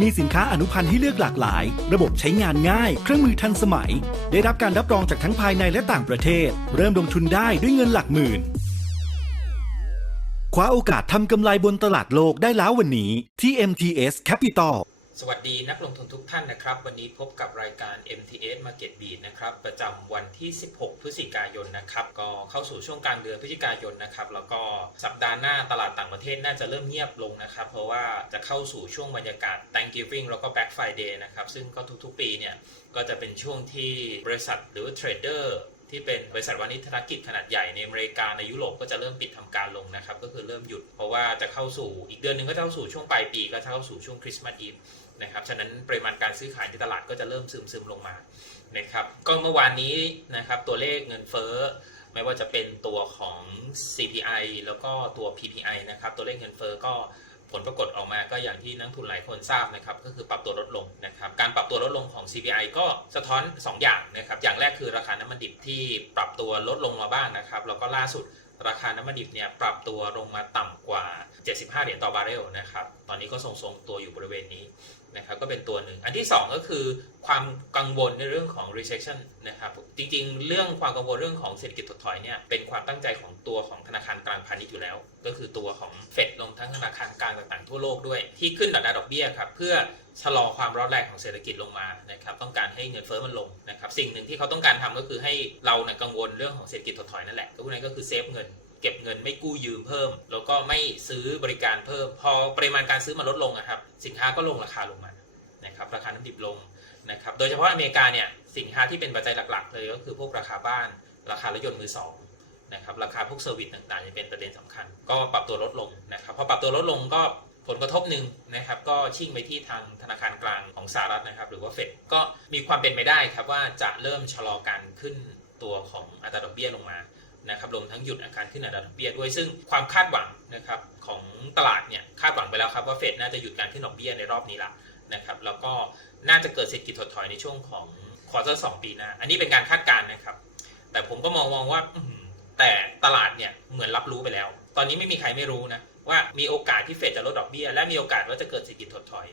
มีสินค้าอนุพันธ์ให้เลือกหลากหลาย ระบบใช้งานง่าย เครื่องมือทันสมัย ได้รับการรับรองจากทั้งภายในและต่างประเทศ เริ่มลงทุนได้ด้วยเงินหลักหมื่น คว้าโอกาสทำกำไรบนตลาดโลกได้แล้ววันนี้ที่ MTS Capital สวัสดีนักลงทุนทุกท่านนะครับ วันนี้พบกับรายการ MTS Market Beat นะครับประจำวันที่ 16 พฤศจิกายนนะครับก็เข้าสู่ช่วงกลางเดือนพฤศจิกายนนะครับแล้วก็สัปดาห์หน้าตลาดต่างประเทศน่าจะเริ่มเงียบลงนะครับ เพราะว่าจะเข้าสู่ช่วงบรรยากาศ Thanksgiving แล้วก็ Black Friday นะครับซึ่งก็ทุกๆปีเนี่ยก็จะเป็นช่วงที่บริษัทหรือเทรดเดอร์ ที่เป็นบริษัทวานิชธุรกิจขนาดใหญ่ในอเมริกาในยุโรปก็จะเริ่มปิดทำการลงนะครับ ก็คือเริ่มหยุดเพราะว่าจะเข้าสู่อีกเดือนหนึ่งก็จะเข้าสู่ช่วงปลายปีก็จะเข้าสู่ช่วงคริสต์มาสอีฟนะครับฉะนั้นปริมาณการซื้อขายในตลาดก็จะเริ่มซึมซึมลงมานะครับก็เมื่อวานนี้นะครับตัวเลขเงินเฟ้อไม่ว่าจะเป็นตัวของ CPI แล้วก็ตัว PPI นะครับตัวเลขเงินเฟ้อก็ ผลปรากฏออกมาก็อย่างที่นักทุนหลายคนทราบนะครับ ก็คือปรับตัวลดลงนะครับ การปรับตัวลดลงของ CPI ก็สะท้อน 2 อย่างนะครับ อย่างแรกคือราคาน้ำมันดิบที่ปรับตัวลดลงมาบ้างนะครับ แล้วก็ล่าสุดราคาน้ำมันดิบเนี่ยปรับตัวลงมาต่ำกว่า 75 เหรียญต่อบาร์เรลนะครับ ตอนนี้ก็ทรงๆตัวอยู่บริเวณนี้ นะครับก็เป็นตัวหนึ่ง อันที่ 2 ก็คือความกังวลในเรื่องของ recession นะครับจริงๆ เรื่องความกังวลเรื่องของเศรษฐกิจถดถอยเนี่ยเป็นความตั้งใจของตัวของธนาคารกลางพาณิชย์อยู่แล้ว ก็คือตัวของเฟดลงทั้งธนาคารกลางต่างๆทั่วโลกด้วย ที่ขึ้นอัตราดอกเบี้ยครับเพื่อชะลอความร้อนแรงของเศรษฐกิจลงมานะครับต้องการให้เงินเฟ้อมันลงนะครับสิ่งหนึ่งที่เขาต้องการทำก็คือให้เราเนี่ยกังวลเรื่องของเศรษฐกิจถดถอยนั่นแหละก็พูดง่ายๆก็คือเซฟเงิน เก็บเงินไม่กู้ยืมเพิ่ม แล้วก็ไม่ซื้อบริการเพิ่ม พอปริมาณการซื้อมันลดลงอะครับ สินค้าก็ลงราคาลงมานะครับราคาน้ำดิบลงนะครับโดยเฉพาะอเมริกาเนี่ยสินค้าที่เป็นปัจจัยหลักๆ เลยก็คือพวกราคาบ้าน ราคารถยนต์มือสองนะครับราคาพวกเซอร์วิสต่างๆจะเป็นประเด็นสำคัญ ก็ปรับตัวลดลงนะครับพอปรับตัวลดลงก็ผลกระทบหนึ่งนะครับก็ชิ่งไปที่ทางธนาคารกลางของสหรัฐนะครับ หรือว่าเฟดก็มีความเป็นไปได้ครับว่าจะเริ่มชะลอการขึ้นตัวของอัตราดอกเบี้ยลงมา นะครับรวมทั้งหยุดอาการขึ้นอัตราดอกเบี้ยด้วย ซึ่งความคาดหวังนะครับของตลาดเนี่ยคาดหวังไปแล้วครับว่าเฟดน่าจะหยุดการขึ้นดอกเบี้ยในรอบนี้ละนะครับแล้วก็น่าจะเกิดเศรษฐกิจถดถอยในช่วงของควอเตอร์สปีหน้า อันนี้เป็นการคาดการณ์นะครับ แต่ผมก็มองมองว่าแต่ตลาดเนี่ยเหมือนรับรู้ไปแล้ว ตอนนี้ไม่มีใครไม่รู้นะว่ามีโอกาสที่เฟดจะลดดอกเบี้ยและมีโอกาสว่าจะเกิดเศรษฐกิจถดถอย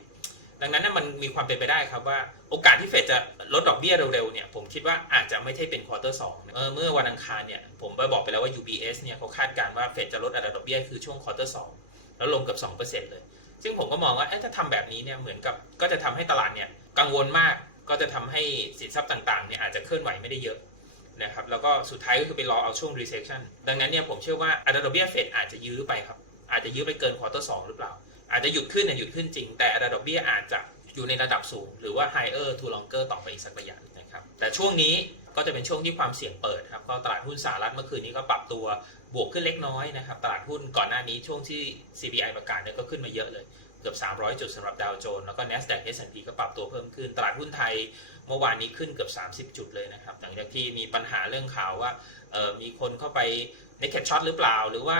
ดังนั้นนะมันมีความเป็นไปได้ครับว่าโอกาสที่เฟดจะลดดอกเบี้ยเร็วๆเนี่ยผมคิดว่าอาจจะไม่ใช่เป็นควอเตอร์สองเมื่อวันอังคารเนี่ยผมไปบอกไปแล้วว่า UBS เนี่ยเขาคาดการณ์ว่าเฟดจะลดอัตราดอกเบี้ยคือช่วงควอเตอร์สองแล้วลงเกับ 2%เลย ซึ่งผมก็มองว่าถ้าทำแบบนี้เนี่ยเหมือนกับก็จะทำให้ตลาดเนี่ยกังวลมากก็จะทำให้สินทรัพย์ต่างๆเนี่ยอาจจะเคลื่อนไหวไม่ได้เยอะนะครับแล้วก็สุดท้ายก็คือไปรอเอาช่วง recession ดังนั้นเนี่ยผมเชื่อว่าอัตราดอกเบี้ยเฟดอาจจะยื้อไปครับอาจจะยื้อไปเกินควอเตอร์สหรือเปล่า อาจจะหยุดขึ้นเนี่ยหยุดขึ้นจริง แต่อัตราดอกเบี้ยอาจจะอยู่ในระดับสูง หรือว่า higher to longer ต่อไปอีกสักระยะนะครับ แต่ช่วงนี้ก็จะเป็นช่วงที่ความเสี่ยงเปิดครับก็ตลาดหุ้นสหรัฐเมื่อคืนนี้ก็ปรับตัวบวกขึ้นเล็กน้อยนะครับ ตลาดหุ้นก่อนหน้านี้ช่วงที่ CPI ประกาศเนี่ยก็ขึ้นมาเยอะเลยเกือบ 300 จุดสำหรับดาวโจนส์แล้วก็ NASDAQ S&P ก็ปรับตัวเพิ่มขึ้น ตลาดหุ้นไทยเมื่อวานนี้ขึ้นเกือบ 30 จุดเลยนะครับ หลังจากที่มีปัญหาเรื่องข่าวว่ามีคนเข้าไปในแค t ช็อตหรือเปล่า หรือว่า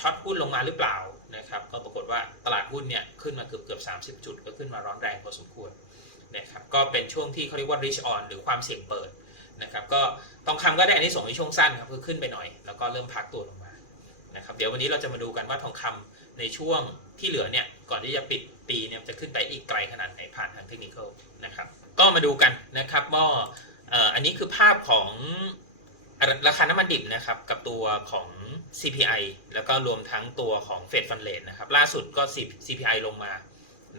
ช็อตหุ้นลงมาหรือเปล่านะครับก็ปรากฏว่าตลาดหุ้นเนี่ยขึ้นมาเกือบเกือบ30จุด ก็ขึ้นมาร้อนแรงพอสมควรนะครับก็เป็นช่วงที่เขาเรียกว่า risk on หรือความเสี่ยงเปิดนะครับก็ทองคำก็ได้อันนี้ส่งในช่วงสั้นครับคือขึ้นไปหน่อย แล้วก็เริ่มพักตัวลงมานะครับเดี๋ยววันนี้เราจะมาดูกันว่าทองคำในช่วงที่เหลือเนี่ยก่อนที่จะปิดปีเนี่ยจะขึ้นไปอีกไกลขนาดไหนผ่านทางเทคนิคนะครับก็มาดูกันนะครับว่าอันนี้คือภาพของ ราคาน้ำมันดิบนะครับกับตัวของ CPI แล้วก็รวมทั้งตัวของ Fed Fund Rate นะครับล่าสุดก็ CPI ลงมา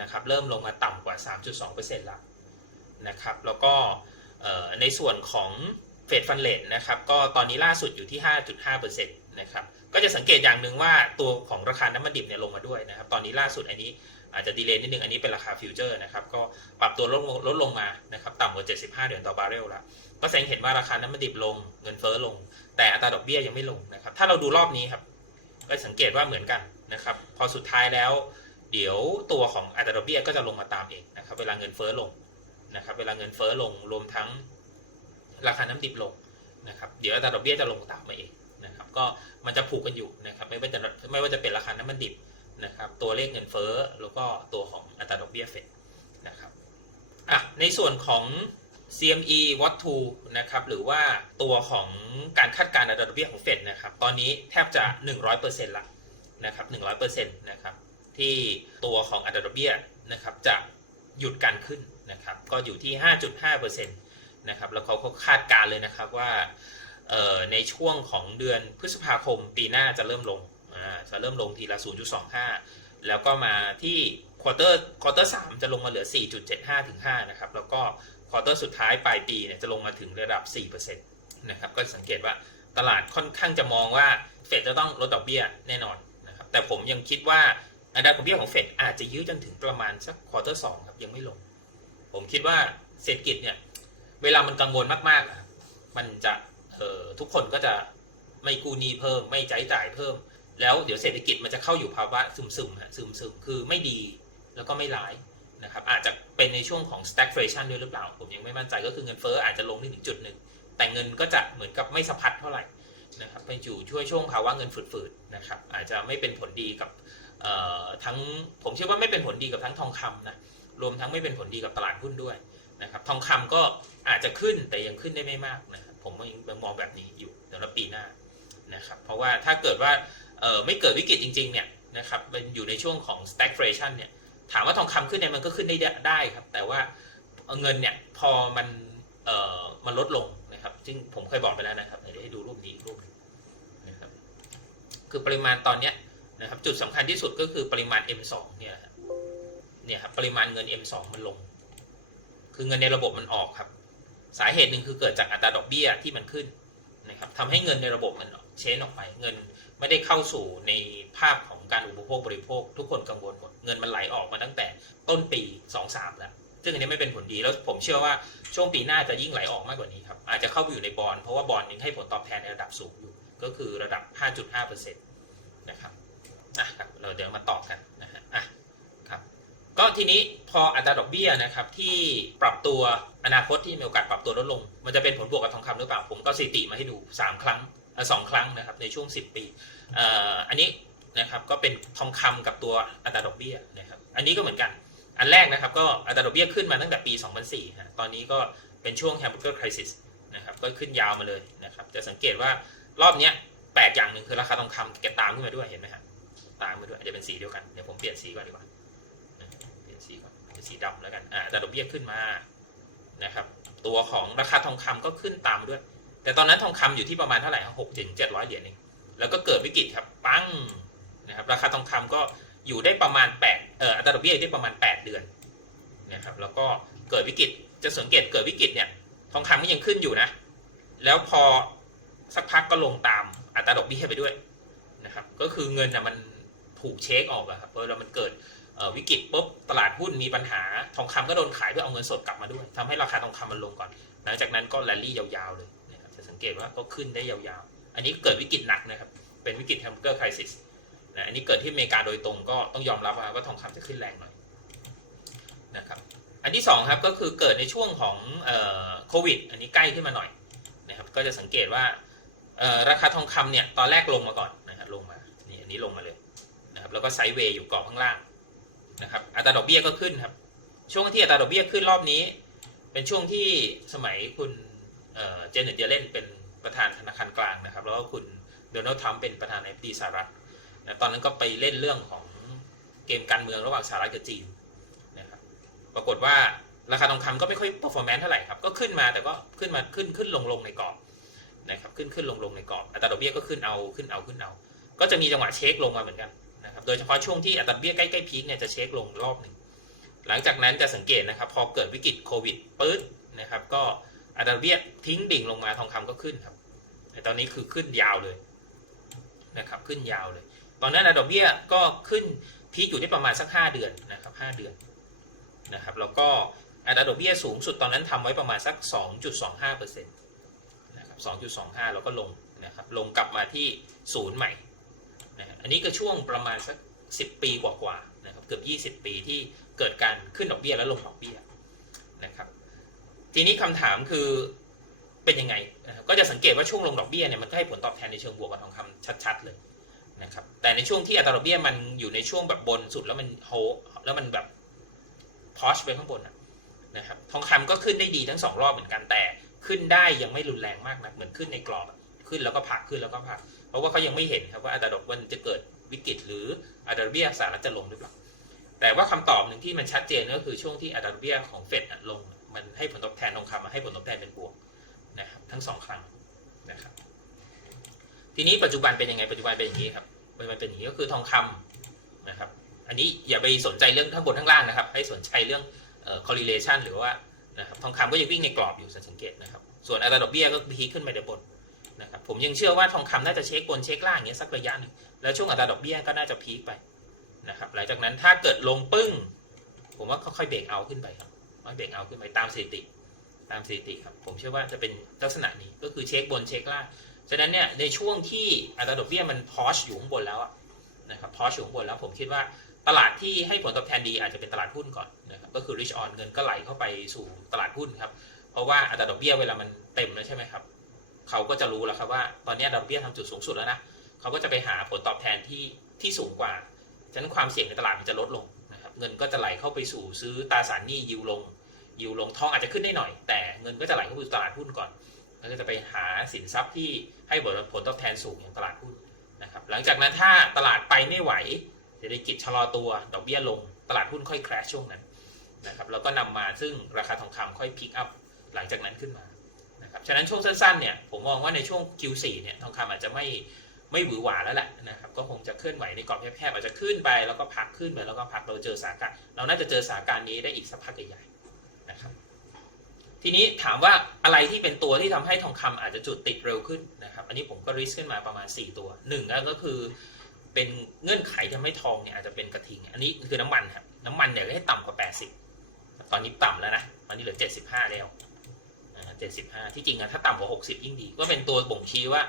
นะครับเริ่มลงมาต่ำกว่า 3.2%แล้วนะครับแล้วก็ในส่วนของ Fed Fund Rate นะครับก็ตอนนี้ล่าสุดอยู่ที่ 5.5%นนะครับก็จะสังเกตอย่างหนึ่งว่าตัวของราคาน้ำมันดิบเนี่ยลงมาด้วยนะครับตอนนี้ล่าสุดอันนี้อาจจะดีเลย์นิดนึงอันนี้เป็นราคาฟิวเจอร์นะครับก็ปรับตัวลดลงลดลงมานะครับต่ำกว่า 75 เหรียญต่อบาร์เรลแล้ว ก็แสดงเห็นว่าราคาน้ำมันดิบลงเงินเฟ้อลง แต่อัตราดอกเบี้ยยังไม่ลงนะครับ ถ้าเราดูรอบนี้ครับ ก็สังเกตว่าเหมือนกันนะครับ พอสุดท้ายแล้ว เดี๋ยวตัวของอัตราดอกเบี้ยก็จะลงมาตามเองนะครับ เวลาเงินเฟ้อลงนะครับ เวลาเงินเฟ้อลงรวมทั้งราคาน้ำดิบลงนะครับ เดี๋ยวอัตราดอกเบี้ยจะลงตามมาเองนะครับ ก็มันจะผูกกันอยู่นะครับ ไม่ว่าจะไม่ว่าจะเป็นราคาน้ำมันดิบนะครับ ตัวเลขเงินเฟ้อแล้วก็ตัวของอัตราดอกเบี้ยเฟดนะครับอะในส่วนของ CME w a t t o นะครับหรือว่าตัวของการคาดการณ์อัตราดอกเบี้ยของเฟดนะครับตอนนี้แทบจะ 100%ละนะครับ100%นะครับที่ตัวของอัตราดอกเบี้ยนะครับจะหยุดการขึ้นนะครับก็อยู่ที่ 5.5%นะครับแล้วเขาก็คาดการเลยนะครับว่าในช่วงของเดือนพฤษภาคมปีหน้าจะเริ่มลงจะเริ่มลงทีละ 0.25 แล้วก็มาที่ควอเตอร์ควอเตอร์สจะลงมาเหลือ 4.75 ถึง 5 นะครับ แล้วก็ควอเตอร์สุดท้ายปลายปีเนี่ยจะลงมาถึงระดับ 4%นะครับ ก็สังเกตว่าตลาดค่อนข้างจะมองว่าเฟดจะต้องลดดอกเบี้ยแน่นอนนะครับ แต่ผมยังคิดว่าอัตราดอกเบี้ยของเฟดอาจจะยื้อจนถึงประมาณสักควอเตอร์สครับยังไม่ลง ผมคิดว่าเศรษฐกิจเนี่ยเวลามันกังวลมากๆ มันจะทุกคนก็จะไม่กู้หนี้เพิ่ม ไม่ใช้จ่ายเพิ่ม แล้วเดี๋ยวเศรษฐกิจมันจะเข้าอยู่ภาวะซึมๆฮะซึมๆ คือไม่ดีแล้วก็ไม่ร้ายนะครับอาจจะเป็นในช่วงของ stagflation ด้วยหรือเปล่า ผมยังไม่มั่นใจก็คือเงินเฟ้ออาจจะลงถึงจุดหนึ่ง แต่เงินก็จะเหมือนกับไม่สะพัดเท่าไหร่นะครับไปอยู่ช่วยช่วงภาวะเงินฝืดๆนะครับอาจจะไม่เป็นผลดีกับทั้งผมเชื่อว่าไม่เป็นผลดีกับทั้งทองคำนะรวมทั้งไม่เป็นผลดีกับตลาดหุ้นด้วยนะครับทองคำก็อาจจะขึ้นแต่ยังขึ้นได้ไม่มากนะครับผมยังมองแบบนี้อยู่สำหรับปีหน้านะครับเพราะว่าถ้าเกิดว่า เออไม่เกิดวิกฤตจริง ๆ เนี่ยนะครับมันอยู่ในช่วงของ stagflation เนี่ยถามว่าทองคำขึ้นเนี่ยมันก็ขึ้นได้ได้ครับ แต่ว่าเงินเนี่ยพอมันเอ่อมันลดลงนะครับซึ่งผมเคยบอกไปแล้วนะครับเดี๋ยวให้ดูรูปนี้อีกรูปนะครับคือปริมาณตอนเนี้ยนะครับจุดสำคัญที่สุดก็คือปริมาณ M2 เนี่ยครับเนี่ยครับปริมาณเงิน M2 มันลง คือเงินในระบบมันออกครับ สาเหตุหนึ่งคือเกิดจากอัตราดอกเบี้ยที่มันขึ้นนะครับทำให้เงินในระบบมันเชนออกไปเงิน ไม่ได้เข้าสู่ในภาพของการอุปโภคบริโภค ทุกคนกังวลหมดเงินมันไหลออกมาตั้งแต่ต้นปี 2-3 แล้ว ซึ่งอันนี้ไม่เป็นผลดีแล้วผมเชื่อว่าช่วงปีหน้าจะยิ่งไหลออกมากกว่านี้ครับอาจจะเข้าไปอยู่ในบอลเพราะว่าบอลยังให้ผลตอบแทนในระดับสูงอยู่ ก็คือระดับ 5.5%นะครับอะครับเราเดี๋ยวมาต่อกันนะฮะอะครับก็ทีนี้พออัตราดอกเบี้ยนะครับที่ปรับตัวอนาคตที่มีโอกาสปรับตัวลดลง มันจะเป็นผลบวกกับทองคำหรือเปล่าผมก็สถิติมาให้ดู 3 ครั้ง สองครั้งนะครับในช่วง 10 ปีอันนี้นะครับก็เป็นทองคำกับตัวอัตราดอกเบี้ยนะครับอันนี้ก็เหมือนกันอันแรกนะครับก็อัตราดอกเบี้ยขึ้นมาตั้งแต่ปี 2004ฮะตอนนี้ก็เป็นช่วง hamburger crisis นะครับก็ขึ้นยาวมาเลยนะครับจะสังเกตว่ารอบนี้แปลกอย่างหนึ่งคือราคาทองคำแกตามขึ้นมาด้วยเห็นไหมครับตามมาด้วยอาจจะเป็นสีเดียวกันเดี๋ยวผมเปลี่ยนสีก่อนดีกว่าเปลี่ยนสีก่อนเป็นสีดำแล้วกันอ่าแต่ดอกเบี้ยขึ้นมานะครับตัวของราคาทองคำก็ขึ้นตามด้วย แต่ตอนนั้นทองคำอยู่ที่ประมาณเท่าไหร่หกถึงเจ็ดร้อยเหรียญเองแล้วก็เกิดวิกฤตครับปังนะครับราคาทองคำก็อยู่ได้ประมาณแปดเอ่ออัตราดอกเบี้ยได้ประมาณแปดเดือนนะครับแล้วก็เกิดวิกฤตจะสังเกตเกิดวิกฤตเนี่ยทองคำก็ยังขึ้นอยู่นะ แล้วพอสักพักก็ลงตามอัตราดอกเบี้ยไปด้วยนะครับก็คือเงินนะมันถูกเช็คออกอะครับเวลามันเกิดวิกฤตปุ๊บตลาดหุ้นมีปัญหาทองคำก็โดนขายเพื่อเอาเงินสดกลับมาด้วยทำให้ราคาทองคำมันลงก่อน หลังจากนั้นก็แรลลี่ยาวๆเลย สังเกตว่าก็ขึ้นได้ยาวๆ อันนี้เกิดวิกฤตหนักนะครับ เป็นวิกฤตแฮมเกอร์คริสิสนะอันนี้เกิดที่อเมริกาโดยตรงก็ต้องยอมรับว่าทองคำจะขึ้นแรงหน่อยนะครับ อันที่สองครับก็คือเกิดในช่วงของโควิด อันนี้ใกล้ขึ้นมาหน่อยนะครับ ก็จะสังเกตว่าราคาทองคำเนี่ยตอนแรกลงมาก่อนนะครับลงมา นี่อันนี้ลงมาเลยนะครับ แล้วก็ไซด์เวย์อยู่กรอบข้างล่างนะครับ อัตราดอกเบี้ยก็ขึ้นครับ ช่วงที่อัตราดอกเบี้ยขึ้นรอบนี้ เป็นช่วงที่สมัยคุณ เจเน็ตเยเลนเป็นประธานธนาคารกลางนะครับ แล้วก็คุณโดนัลด์ทรัมป์เป็นประธานาธิบดีสหรัฐนะตอนนั้นก็ไปเล่นเรื่องของเกมการเมืองระหว่างสหรัฐกับจีนนะครับปรากฏว่าราคาทองคำก็ไม่ค่อย performance เท่าไหร่ครับ ก็ขึ้นมาแต่ก็ขึ้นมาขึ้นขึ้นลงลงในกรอบนะครับขึ้นขึ้นลงลงในกรอบอัตราดอกเบี้ยก็ขึ้นเอาขึ้นเอาขึ้นเอา ก็จะมีจังหวะเช็คลงมาเหมือนกันนะครับโดยเฉพาะช่วงที่อัตราเบี้ยใกล้ๆพีคเนี่ยจะเช็คลงรอบหนึ่งหลังจากนั้นจะสังเกตนะครับ พอเกิดวิกฤตโควิดปื๊ดนะครับก็ อัตราเบี้ยทิ้งดิ่งลงมาทองคำก็ขึ้นครับแต่ตอนนี้คือขึ้นยาวเลยนะครับขึ้นยาวเลย ตอนนั้นดอกเบี้ยก็ขึ้นพีคอยู่ที่ประมาณสัก 5 เดือนนะครับ5เดือนนะครับแล้วก็อัตราดอกเบี้ยสูงสุดตอนนั้นทำไว้ประมาณสัก 2.25%นะครับ2.25 แล้วก็ลงนะครับลงกลับมาที่ศูนย์ใหม่นะฮะอันนี้ก็ช่วงประมาณสัก 10 ปีกว่าๆนะครับเกือบ 20 ปีที่เกิดการขึ้นดอกเบี้ยและลงดอกเบี้ยนะครับ ทีนี้คำถามคือเป็นยังไง ก็จะสังเกตว่าช่วงลงดอกเบี้ยเนี่ยมันก็ให้ผลตอบแทนในเชิงบวกกับทองคำชัด ๆ เลยนะครับแต่ในช่วงที่อัตราดอกเบี้ยมันอยู่ในช่วงแบบบนสุดแล้วมันโฮแล้วมันแบบพอชไปข้างบนนะนะครับทองคำก็ขึ้นได้ดีทั้งสองรอบเหมือนกันแต่ขึ้นได้ยังไม่รุนแรงมากนะเหมือนขึ้นในกรอบขึ้นแล้วก็พักขึ้นแล้วก็พัก เพราะว่าเขายังไม่เห็นครับว่าอัตราดอกมันจะเกิดวิกฤต หรืออัตราดอกเบี้ยสหรัฐจะลงหรือเปล่าแต่ว่าคำตอบหนึ่งที่มันชัดเจนก็คือช่วงที่อัตราดอกเบี้ยของเฟดลง มันให้ผลตอบแทนทองคำมาให้ผลตอบแทนเป็นบวกนะครับทั้งสองครั้งนะครับ ทีนี้ปัจจุบันเป็นยังไงปัจจุบันเป็นอย่างนี้ครับมัจจุบันเป็นอย่างนี้ก็คือทองคำนะครับ อันนี้อย่าไปสนใจเรื่องข้างบนข้างล่างนะครับ ให้สนใจเรื่อง correlation หรือว่านะครับทองคำก็ยังวิ่งในกรอบอยู่สังเกตนะครับ ส่วนอัตราดอกเบี้ยก็พีขึ้นไปเดี๋ยวบนนะครับผมยังเชื่อว่าทองคำน่าจะเช็คบนเช็คล่างอย่างเงี้ยสักระยะหนึ่งแล้วช่วงอัตราดอกเบี้ยก็น่าจะพีคไปนะครับหลังจากนั้นถ้าเกิดลงปึ้ง ผมว่าค่อยๆเบรกเอาขึ้นไปครับ เบรกเอาขึ้นไปตามสถิติ ตามสถิติครับ ผมเชื่อว่าจะเป็นลักษณะนี้ก็คือเช็คบนเช็คล่างฉะนั้นเนี่ยในช่วงที่อัตราดอกเบี้ยมันพอชอยู่ข้างบนแล้วนะครับพอชอยู่ข้างบนแล้วผมคิดว่าตลาดที่ให้ผลตอบแทนดีอาจจะเป็นตลาดหุ้นก่อนนะครับก็คือ rich on เงินก็ไหลเข้าไปสู่ตลาดหุ้นครับ เพราะว่าอัตราดอกเบี้ยเวลามันเต็มแล้วใช่ไหมครับเขาก็จะรู้แล้วครับว่าตอนนี้อัตราดอกเบี้ยทำจุดสูงสุดแล้วนะเขาก็จะไปหาผลตอบแทนที่ที่สูงกว่า ฉะนั้นความเสี่ยงในตลาดมันจะลดลง เงินก็จะไหลเข้าไปสู่ซื้อตราสารหนี้ยิวลง ยิวลงทองอาจจะขึ้นได้หน่อย แต่เงินก็จะไหลเข้าไปสู่ตลาดหุ้นก่อนแล้วก็จะไปหาสินทรัพย์ที่ให้ผลผลตอบแทนสูงอย่างตลาดหุ้นนะครับหลังจากนั้นถ้าตลาดไปไม่ไหวเศรษฐกิจชะลอตัวดอกเบี้ยลง ตลาดหุ้นค่อยแครชช่วงนั้นนะครับแล้วก็นำมาซึ่งราคาทองคำค่อยพิกอัพหลังจากนั้นขึ้นมานะครับฉะนั้นช่วงสั้นๆเนี่ยผมมองว่าในช่วง Q4 เนี่ยทองคำอาจจะไม่ ไม่หวือหวาแล้วแหละนะครับก็คงจะเคลื่อนไหวในกรอบแคบๆอาจจะขึ้นไปแล้วก็พักขึ้นไปแล้วก็พักเราเจอสถานการณ์เราน่าจะเจอสถานการณ์นี้ได้อีกสักพักใหญ่ๆนะครับทีนี้ถามว่าอะไรที่เป็นตัวที่ทำให้ทองคำอาจจะจุดติดเร็วขึ้นนะครับอันนี้ผมก็ริสขึ้นมาประมาณ 4 ตัวหนึ่งก็คือเป็นเงื่อนไขที่ทำให้ทองเนี่ยอาจจะเป็นกระทิง อันนี้คือน้ำมันครับน้ำมันเนี่ยให้ต่ำกว่า 80 ตอนนี้ต่ำแล้วนะตอนนี้เหลือ 75 แล้ว75 ที่จริงอะถ้าต่ำกว่า 60 ยิ่งดี ก็เป็นตัวบ่งชี้ว่า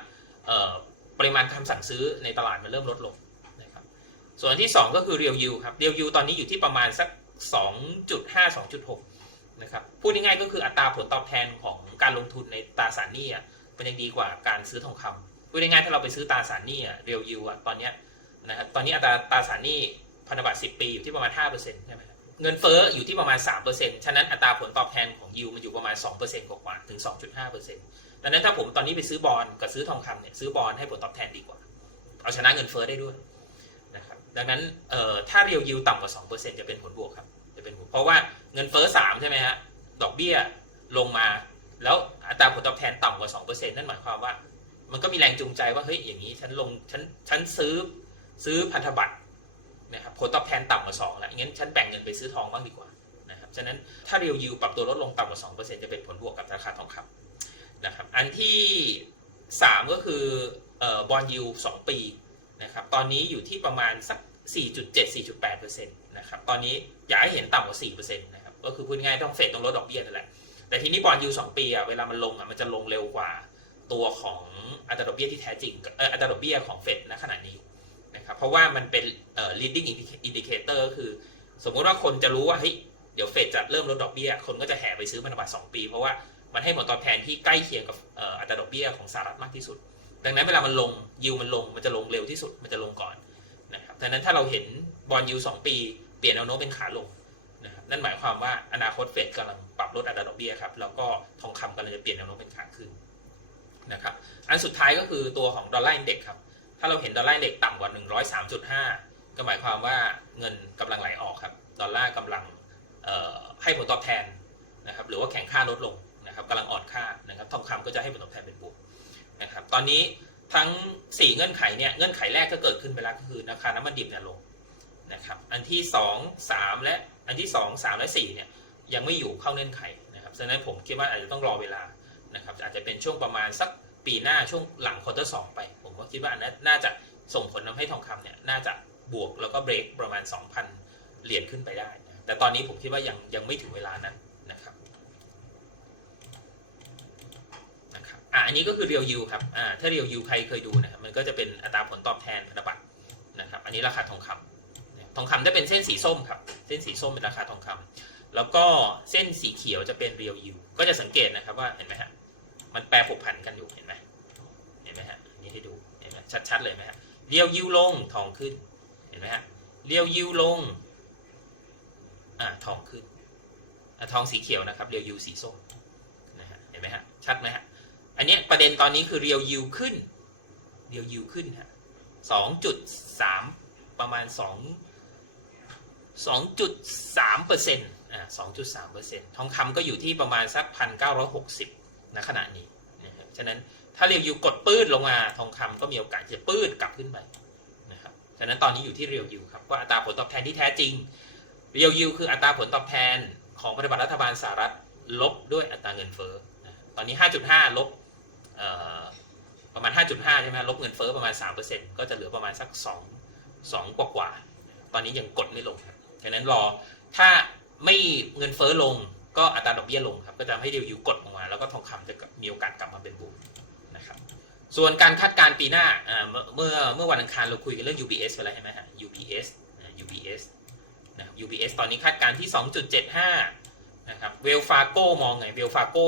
เอ่อ ปริมาณคำสั่งซื้อในตลาดมันเริ่มลดลงนะครับส่วนที่ 2 ก็คือเรียวยูครับเรียวยูตอนนี้อยู่ที่ประมาณสัก 2.5 2.6 นะครับพูดง่ายๆก็คืออัตราผลตอบแทนของการลงทุนในตราสารหนี้อะมันยังดีกว่าการซื้อทองคำพูดง่ายๆถ้าเราไปซื้อตราสารหนี้อะเรียวยูอะตอนเนี้ยนะครับตอนนี้อัตราตราสารหนี้พันธบัตร10 ปีอยู่ที่ประมาณ5%ใช่ไหมเงินเฟ้ออยู่ที่ประมาณ 3%ฉะนั้นอัตราผลตอบแทนของยิวมันอยู่ประมาณ 2%กว่าๆถึง 2.5% ดังนั้นถ้าผมตอนนี้ไปซื้อบอลกับซื้อทองคำเนี่ยซื้อบอลให้ผลตอบแทนดีกว่า เอาชนะเงินเฟ้อได้ด้วยนะครับดังนั้นเอ่อถ้าเรียวยิวต่ำกว่า 2%จะเป็นผลบวกครับจะเป็นเพราะว่าเงินเฟ้อสามใช่ไหมฮะดอกเบี้ยลงมาแล้วอัตราผลตอบแทนต่ำกว่าสองเปอร์เซ็นต์นั่นหมายความว่า มันก็มีแรงจูงใจว่าเฮ้ยอย่างนี้ฉันลงฉันฉันซื้อซื้อพันธบัตรนะครับผลตอบแทนต่ำกว่าสองแล้วงั้นฉันแบ่งเงินไปซื้อทองบ้างดีกว่านะครับฉะนั้นถ้าเรียวยิวปรับตัวลดลงต่ำกว่าสองเปอร์เซ็นต์จะเป็นผลบวกกับราคาทองคำ นะครับอันที่สามก็คือบอลยิวสองปีนะครับตอนนี้อยู่ที่ประมาณสัก 4.7-4.8%นะครับตอนนี้อยากให้เห็นต่ำกว่า4%นะครับก็คือพูดง่ายต้องเฟดต้องลดดอกเบี้ยนั่นแหละแต่ทีนี้บอลยูสองปีอะเวลามันลงอะมันจะลงเร็วกว่าตัวของอัตราดอกเบี้ยที่แท้จริงเอ่ออัตราดอกเบี้ยของเฟดณขณะนี้นะครับเพราะว่ามันเป็นเอ่อ leading indicator ก็คือ สมมติว่าคนจะรู้ว่าเฮ้ยเดี๋ยวเฟดจะเริ่มลดดอกเบี้ยคนก็จะแห่ไปซื้อพันธบัตร2ปี เพราะว่า มันให้ผลตอบแทนที่ใกล้เคียงกับอัตราดอกเบี้ยของสหรัฐมากที่สุด ดังนั้นเวลามันลงยิวมันลงมันจะลงเร็วที่สุดมันจะลงก่อนนะครับดังนั้นถ้าเราเห็นบอลยูสองปีเปลี่ยนแนวโน้มเป็นขาลงนะครับนั่นหมายความว่าอนาคตเฟดกำลังปรับลดอัตราดอกเบี้ยครับแล้วก็ทองคำกำลังจะเปลี่ยนแนวโน้มเป็นขาขึ้นนะครับอันสุดท้ายก็คือตัวของดอลลาร์อินเด็กครับถ้าเราเห็นดอลลาร์อินเด็กต่ำกว่า 103.5 ก็หมายความว่าเงินกำลังไหลออกครับดอลลาร์กำลังให้ผลตอบแทนนะครับหรือว่าแข่งค่าลดลง นะครับกำลังอ่อนค่านะครับทองคำก็จะให้ผลตอบแทนเป็นบวกนะครับตอนนี้ทั้ง 4 เงื่อนไขเนี่ยเงื่อนไขแรกก็เกิดขึ้นไปแล้วก็คือราคาน้ำมันดิบเนี่ยลงนะครับอันที่ 2 3 และอันที่ 2 3 และ4เนี่ยยังไม่อยู่เข้าเงื่อนไขนะครับฉะนั้นผมคิดว่าอาจจะต้องรอเวลานะครับอาจจะเป็นช่วงประมาณสักปีหน้าช่วงหลังควอเตอร์สไป ผมก็คิดว่าอันนั้นน่าจะส่งผลทำให้ทองคำเนี่ยน่าจะบวกแล้วก็เบรกประมาณ 2,000 เหรียญขึ้นไปได้นะแต่ตอนนี้ผมคิดว่ายังยังไม่ถึงเวลานั้นนะครับนะครับ อะอันนี้ก็คือเรียวยูครับอ่าถ้าเรียวยูใครเคยดูนะครับมันก็จะเป็นอัตราผลตอบแทนพันธบัตรนะครับ อันนี้ราคาทองคำทองคำได้เป็นเส้นสีส้มครับ เส้นสีส้มเป็นราคาทองคำแล้วก็เส้นสีเขียวจะเป็นเรียวยูก็จะสังเกตนะครับว่าเห็นไหมฮะมันแปรผกผันกันอยู่เห็นไหมเห็นไหมฮะนี่ให้ดูเห็นไหมชัดๆเลยไหมฮะเรียวยูลงทองขึ้นเห็นไหมฮะเรียวยูลงอ่าทองขึ้นอะทองสีเขียวนะครับ เรียวยูสีส้มนะฮะเห็นไหมฮะชัดไหมฮะ อันนี้ประเด็นตอนนี้คือเรียวยูขึ้นเรียวยูขึ้นฮะสองจุดสามประมาณสอง2.3เปอร์เซ็นต์อ่า2.3เปอร์เซ็นต์ทองคำก็อยู่ที่ประมาณสัก1,960ณขณะนี้นะครับฉะนั้นถ้าเรียวยูกดปื้ดลงมาทองคำก็มีโอกาสจะปื้ดกลับขึ้นไปนะครับฉะนั้นตอนนี้อยู่ที่เรียวยูครับว่าอัตราผลตอบแทนที่แท้จริงเรียวยูคืออัตราผลตอบแทนของพันธบัตรรัฐบาลสหรัฐลบด้วยอัตราเงินเฟ้อตอนนี้ 5.5 ลบ ประมาณ 5.5 ใช่ไหมลบเงินเฟ้อประมาณ 3%ก็จะเหลือประมาณสัก 2 2 กว่ากว่า ตอนนี้ยังกดไม่ลงครับฉะนั้นรอ ถ้าไม่เงินเฟ้อลง ก็อัตราดอกเบี้ยลงครับ ก็จะทำให้เรียวยูกดลงมา แล้วก็ทองคำจะมีโอกาสกลับมาเป็นบูมนะครับ ส่วนการคาดการณ์ปีหน้า เมื่อเมื่อวันอังคารเราคุยกันเรื่อง UBS ไปแล้วใช่ไหมฮะ UBS UBS นะครับ UBS ตอนนี้คาดการณ์ที่ 2.75 นะครับ เวลฟาโกมองไง เวลฟาโก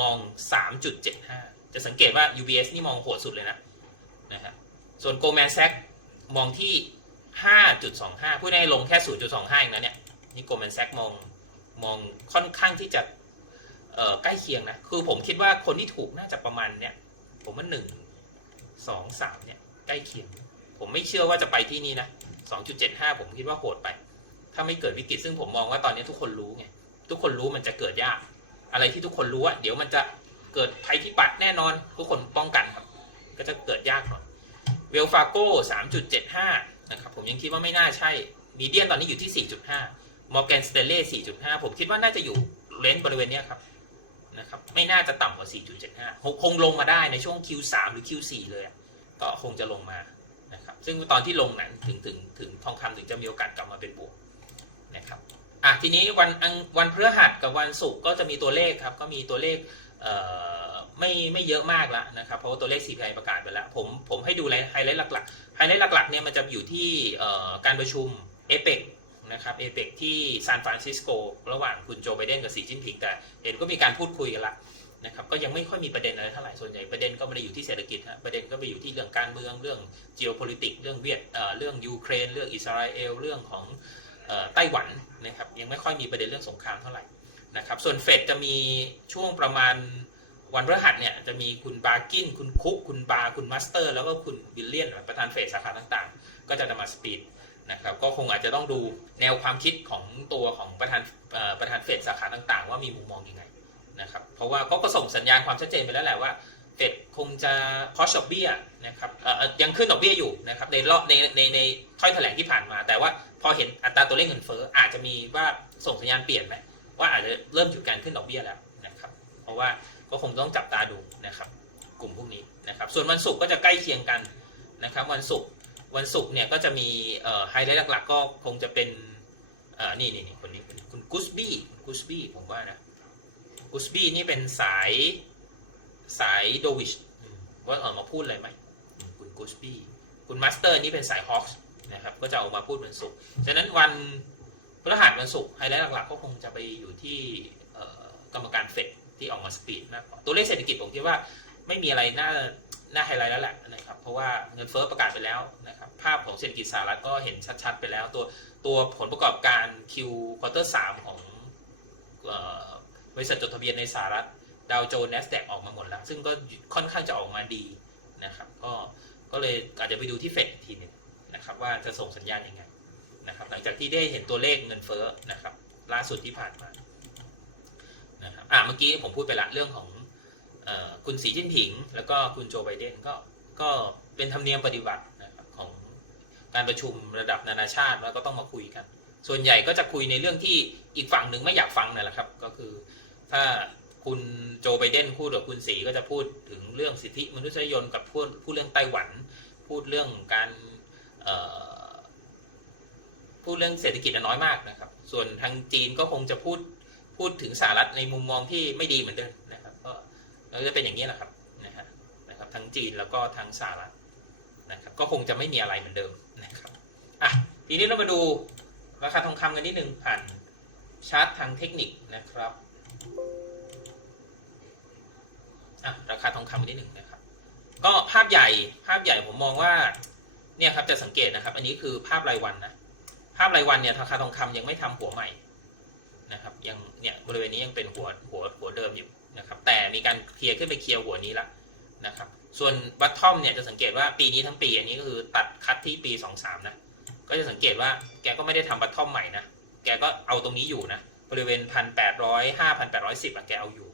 มอง 3.75 จะสังเกตว่า UBS นี่มองโหดสุดเลยนะนะครับส่วน Goldman Sachs มองที่ 5.25 พูดง่ายลงแค่ 0.25เองนะเนี่ยนี่โกลแมนแซกมองมองค่อนข้างที่จะใกล้เคียงนะ คือผมคิดว่าคนที่ถูกน่าจะประมาณเนี่ย ผมว่าหนึ่งสองสามเนี่ย ใกล้เคียง ผมไม่เชื่อว่าจะไปที่นี่นะ2.75ผมคิดว่าโหดไป ถ้าไม่เกิดวิกฤตซึ่งผมมองว่าตอนนี้ทุกคนรู้ไง ทุกคนรู้มันจะเกิดยาก อะไรที่ทุกคนรู้อะเดี๋ยวมันจะ เกิดภัยพิบัติแน่นอน ทุกคนป้องกันครับ ก็จะเกิดยากหน่อยเวลฟาโก้3.75นะครับผมยังคิดว่าไม่น่าใช่มีเดียนตอนนี้อยู่ที่4.5มอร์แกนสเตเล่4.5ผมคิดว่าน่าจะอยู่เลนส์บริเวณนี้ครับนะครับไม่น่าจะต่ำกว่า 4.75 คงลงมาได้ในช่วง Q3 หรือ Q4 เลยก็คงจะลงมานะครับซึ่งตอนที่ลงนั้นถึงถึงถึงทองคำถึงจะมีโอกาสกลับมาเป็นบวกนะครับอะทีนี้วันอังวันพฤหัสกับวันศุกร์ก็จะมีตัวเลขครับ ก็มีตัวเลข ไม่ไม่เยอะมากแล้วนะครับ เพราะว่าตัวเลข CPI ประกาศไปแล้ว ผมผมให้ดูไฮไลท์หลักๆไฮไลท์หลักๆเนี่ยมันจะอยู่ที่การประชุมเอเปกนะครับเอเปกที่ซานฟรานซิสโกระหว่างคุณโจไบเดนกับสีจิ้นผิงแต่เห็นก็มีการพูดคุยกันละนะครับก็ยังไม่ค่อยมีประเด็นอะไรเท่าไหร่ส่วนใหญ่ประเด็นก็ไม่ได้อยู่ที่เศรษฐกิจฮะประเด็นก็ไปอยู่ที่เรื่องการเมืองเรื่อง geopolitics เรื่องเวียดเรื่องยูเครน เรื่องอิสราเอลเรื่องของไต้หวันนะครับยังไม่ค่อยมีประเด็นเรื่องสงครามเท่าไหร่ นะครับ ส่วนเฟดจะมีช่วงประมาณวันพฤหัสเนี่ยจะมีคุณบาร์กิน คุณคุก คุณบาร์คุณมาสเตอร์ แล้วก็คุณวิลเลียน ประธานเฟดสาขาต่างๆ ก็จะมาสปีดนะครับ ก็คงอาจจะต้องดูแนวความคิดของตัวของประธานประธานเฟดสาขาต่างๆ ว่ามีมุมมองยังไงนะครับ เพราะว่าเขาก็ส่งสัญญาณความชัดเจนไปแล้วแหละว่าเฟดคงจะคอชดอกเบี้ยนะครับยังขึ้นดอกเบี้ยอยู่นะครับในรอบในในในถ้อยแถลงที่ผ่านมา แต่ว่าพอเห็นอัตราตัวเลขเงินเฟ้ออาจจะมีว่าส่งสัญญาณเปลี่ยนไหม ว่าอาจจะเริ่มหยุดการขึ้นดอกเบี้ยแล้วนะครับ เพราะว่าก็คงต้องจับตาดูนะครับ กลุ่มพวกนี้นะครับ ส่วนวันศุกร์ก็จะใกล้เคียงกันนะครับ วันศุกร์วันศุกร์เนี่ยก็จะมีไฮไลท์หลักๆ ก็คงจะเป็นนี่นี่นี่คนนี้คนนี้คุณกุสบี้กุสบี้ผมว่านะกุสบี้นี่เป็นสายสายโดวิชว่าออกมาพูดอะไรไหมอืมคุณกุสบี้คุณมาสเตอร์นี่เป็นสายฮอคส์นะครับ ก็จะออกมาพูดวันศุกร์ฉะนั้นวัน พฤหัสวันศุกร์ไฮไลท์หลักๆก็คงจะไปอยู่ที่กรรมการเฟดที่ออกมาสปีดมากกว่าตัวเลขเศรษฐกิจผมคิดว่าไม่มีอะไรน่าน่าไฮไลท์แล้วแหละนะครับเพราะว่าเงินเฟ้อประกาศไปแล้วนะครับภาพของเศรษฐกิจสหรัฐก็เห็นชัดๆ ไปแล้ว ตัวตัวผลประกอบการ Q ควอเตอร์สามของบริษัทจดทะเบียนในสหรัฐดาวโจนส์ NASDAQ ออกมาหมดแล้ว ซึ่งก็ค่อนข้างจะออกมาดีนะครับก็ก็เลยอาจจะไปดูที่เฟดอีกทีนึงนะครับว่าจะส่งสัญญาณยังไง นะครับหลังจากที่ได้เห็นตัวเลขเงินเฟ้อนะครับล่าสุดที่ผ่านมานะครับอะเมื่อกี้ผมพูดไปละเรื่องของอคุณสีจิ้นผิง แล้วก็คุณโจไบเดนก็ก็เป็นธรรมเนียมปฏิบัตินะครับของการประชุมระดับนานาชาติแล้วก็ต้องมาคุยกัน ส่วนใหญ่ก็จะคุยในเรื่องที่อีกฝั่งหนึ่งไม่อยากฟังนั่นแหละครับ ก็คือถ้าคุณโจไบเดนพูดกับคุณสีก็จะพูดถึงเรื่องสิทธิมนุษยชนกับพูดพูดเรื่องไต้หวัน พูดเรื่องการเอ่อ พูดเรื่องเศรษฐกิจน้อยมากนะครับ ส่วนทางจีนก็คงจะพูดพูดถึงสหรัฐในมุมมองที่ไม่ดีเหมือนเดิมนะครับ ก็จะเป็นอย่างนี้แหละครับนะฮะนะครับทั้งจีนแล้วก็ทั้งสหรัฐนะครับ ก็คงจะไม่มีอะไรเหมือนเดิมนะครับอะทีนี้เรามาดูราคาทองคำกันนิดนึงผ่านชาร์ตทางเทคนิคนะครับอะราคาทองคำนนิดนึงนะครับ ก็ภาพใหญ่ภาพใหญ่ผมมองว่าเนี่ยครับจะสังเกตนะครับ อันนี้คือภาพรายวันนะ ภาพรายวันเนี่ยราคาทองคำยังไม่ทำหัวใหม่นะครับยังเนี่ยบริเวณนี้ยังเป็นหัวหัวหัวเดิมอยู่นะครับแต่มีการเคลียร์ขึ้นไปเคลียร์หัวนี้แล้วนะครับส่วนบัตทอมเนี่ยจะสังเกตว่าปีนี้ทั้งปีอันนี้ก็คือตัดคัดที่ปี 23 นะ ก็จะสังเกตว่าแกก็ไม่ได้ทำบัตทอมใหม่นะ แกก็เอาตรงนี้อยู่นะ บริเวณพันแปดร้อยห้าพันแปดร้อยสิบอะแกเอาอยู่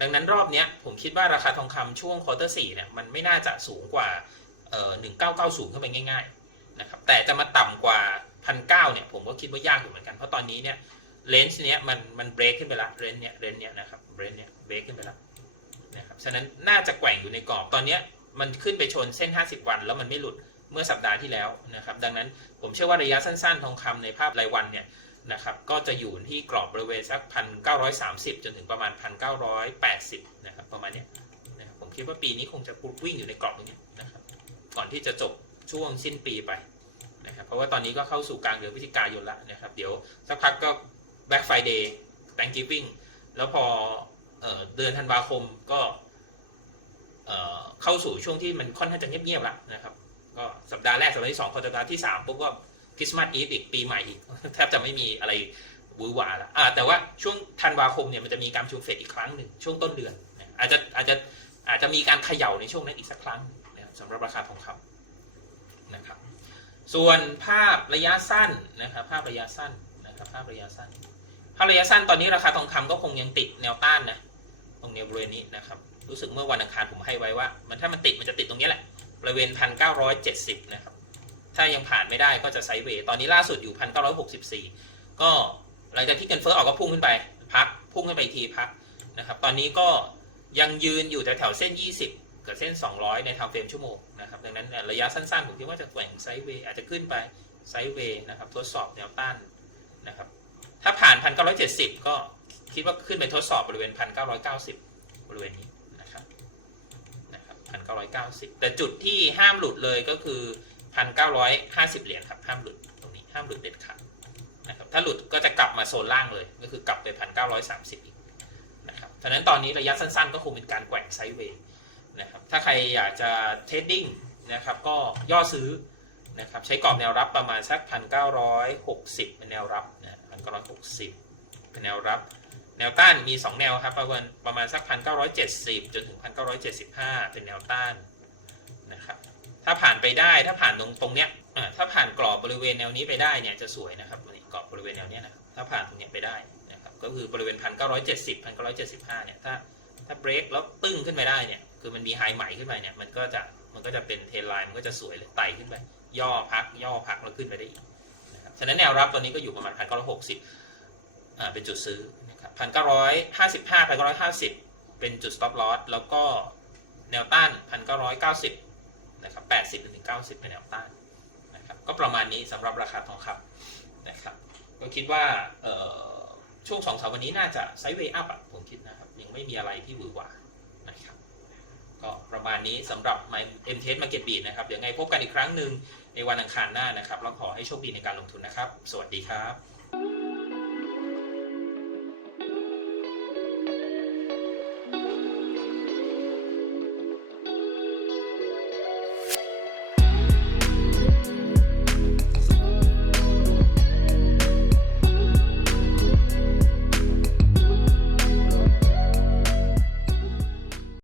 ดังนั้นรอบเนี้ยผมคิดว่าราคาทองคำช่วงควอเตอร์สี่เนี่ยมันไม่น่าจะสูงกว่าเอ่อหนึ่งเก้าเก้าศูนย์ขึ้นไปง่ายๆนะครับแต่จะมาต่ำกว่า พันเก้าเนี่ยผมก็คิดว่ายากอยู่เหมือนกัน เพราะตอนนี้เนี่ยเลนส์เนี้ยมันมันเบรกขึ้นไปละเลนส์เนี้ยเลนส์เนี้ยนะครับเบรกเนี้ยเบรกขึ้นไปละนะครับฉะนั้นน่าจะแกว่งอยู่ในกรอบตอนเนี้ยมันขึ้นไปชนเส้น 50 วัน แล้วมันไม่หลุดเมื่อสัปดาห์ที่แล้วนะครับ ดังนั้นผมเชื่อว่าระยะสั้นๆ ทองคำในภาพรายวันเนี่ยนะครับก็จะอยู่ที่กรอบบริเวณสักพันเก้าร้อยสามสิบจนถึงประมาณพันเก้าร้อยแปดสิบนะครับประมาณเนี้ยนะครับผมคิดว่าปีนี้คงจะวิ่งอยู่ในกรอบตรงนี้นะครับก่อนที่จะจบช่วงสิ้นปีไปนะครับ เพราะว่าตอนนี้ก็เข้าสู่กลางเดือนพฤศจิกายนแล้วนะครับ เดี๋ยวสักพักก็ Black Friday Thanksgiving แล้วพอเดือนธันวาคมก็เข้าสู่ช่วงที่มันค่อนข้างจะเงียบๆแล้วนะครับ ก็สัปดาห์แรกสัปดาห์ที่สองพอสัปดาห์ที่สามปุ๊บก็คริสต์มาสอีฟอีกปีใหม่อีกแทบจะไม่มีอะไรวือหวาละแต่ว่าช่วงธันวาคมเนี่ยมันจะมีการชุมเฟดอีกครั้งหนึ่งช่วงต้นเดือน อาจจะอาจจะอาจจะมีการเขย่าในช่วงนั้นอีกสักครั้งสำหรับราคาทองคำ ส่วนภาพระยะสั้นนะครับภาพระยะสั้นนะครับภาพระยะสั้น ภาพระยะสั้นตอนนี้ราคาทองคำก็คงยังติดแนวต้านนะตรงแนวบริเวณนี้นะครับรู้สึกเมื่อวันอังคารผมให้ไว้ว่า มันถ้ามันติดมันจะติดตรงนี้แหละบริเวณพันเก้าร้อยเจ็ดสิบนะครับถ้ายังผ่านไม่ได้ก็จะไซด์เวย์ตอนนี้ล่าสุดอยู่พันเก้าร้อยหกสิบสี่ก็หลังจากที่เงินเฟ้อออกก็พุ่งขึ้นไปพักพุ่งขึ้นไปอีกทีพักนะครับตอนนี้ก็ยังยืนอยู่แถวๆเส้น 20 กับเส้น 200 ในทางเฟรมชั่วโมง นะครับดังนั้นระยะสั้นๆผมคิดว่าจะแกว่งไซด์เวย์อาจจะขึ้นไปไซด์เวย์นะครับทดสอบแนวต้านนะครับถ้าผ่าน 1970 ก็คิดว่าขึ้นไปทดสอบบริเวณ 1990 บริเวณนี้นะครับนะครับ 1990 แต่จุดที่ห้ามหลุดเลยก็คือพันเก้าร้อยห้าสิบเหรียญครับห้ามหลุดตรงนี้ห้ามหลุดเด็ดขาดนะครับถ้าหลุดก็จะกลับมาโซนล่างเลย ก็คือกลับไปพันเก้าร้อยสามสิบอีกนะครับฉะนั้นตอนนี้ระยะสั้นๆ ก็คงเป็นการแกว่งไซด์เวย์ นะครับถ้าใครอยากจะเทรดดิ้งนะครับก็ย่อซื้อนะครับใช้กรอบแนวรับประมาณสักพันเก้าร้อยหกสิบเป็นแนวรับนะพันเก้าร้อยหกสิบเป็นแนวรับ แนวต้านมี 2 แนวครับประมาณประมาณสักพันเก้าร้อยเจ็ดสิบจนถึงพันเก้าร้อยเจ็ดสิบห้าเป็นแนวต้านนะครับถ้าผ่านไปได้ถ้าผ่านตรงตรงเนี้ยถ้าผ่านกรอบบริเวณแนวนี้ไปได้เนี่ยจะสวยนะครับกรอบบริเวณแนวเนี้ยนะถ้าผ่านตรงเนี้ยไปได้นะครับก็คือบริเวณพันเก้าร้อยเจ็ดสิบพันเก้าร้อยเจ็ดสิบห้าเนี่ยถ้าถ้าเบรกแล้วปึ้งขึ้นไปได้เนี่ย คือมันมีไฮใหม่ขึ้นไปเนี่ยมันก็จะมันก็จะเป็นเทรนไลน์มันก็จะสวยเลยไต่ขึ้นไปย่อพักย่อพักแล้วขึ้นไปได้อีกนะครับฉะนั้นแนวรับตัวนี้ก็อยู่ประมาณพันเก้าร้อยหกสิบอ่าเป็นจุดซื้อนะครับพันเก้าร้อยห้าสิบห้าพันเก้าร้อยห้าสิบเป็นจุด stop loss แล้วก็แนวต้านพันเก้าร้อยเก้าสิบนะครับ80ถึง90เป็นแนวต้านนะครับก็ประมาณนี้สำหรับราคาทองคำนะครับก็คิดว่าเอ่อช่วงสองสามวันนี้น่าจะไซด์เวย์อัพอะผมคิดนะครับยังไม่มีอะไรที่หวือหวา ก็ประมาณนี้สำหรับ My M Test Market Beat นะครับ เดี๋ยวไงพบกันอีกครั้งหนึ่งในวันอังคารหน้านะครับ แล้วขอให้โชคดีในการลงทุนนะครับ สวัสดีครับ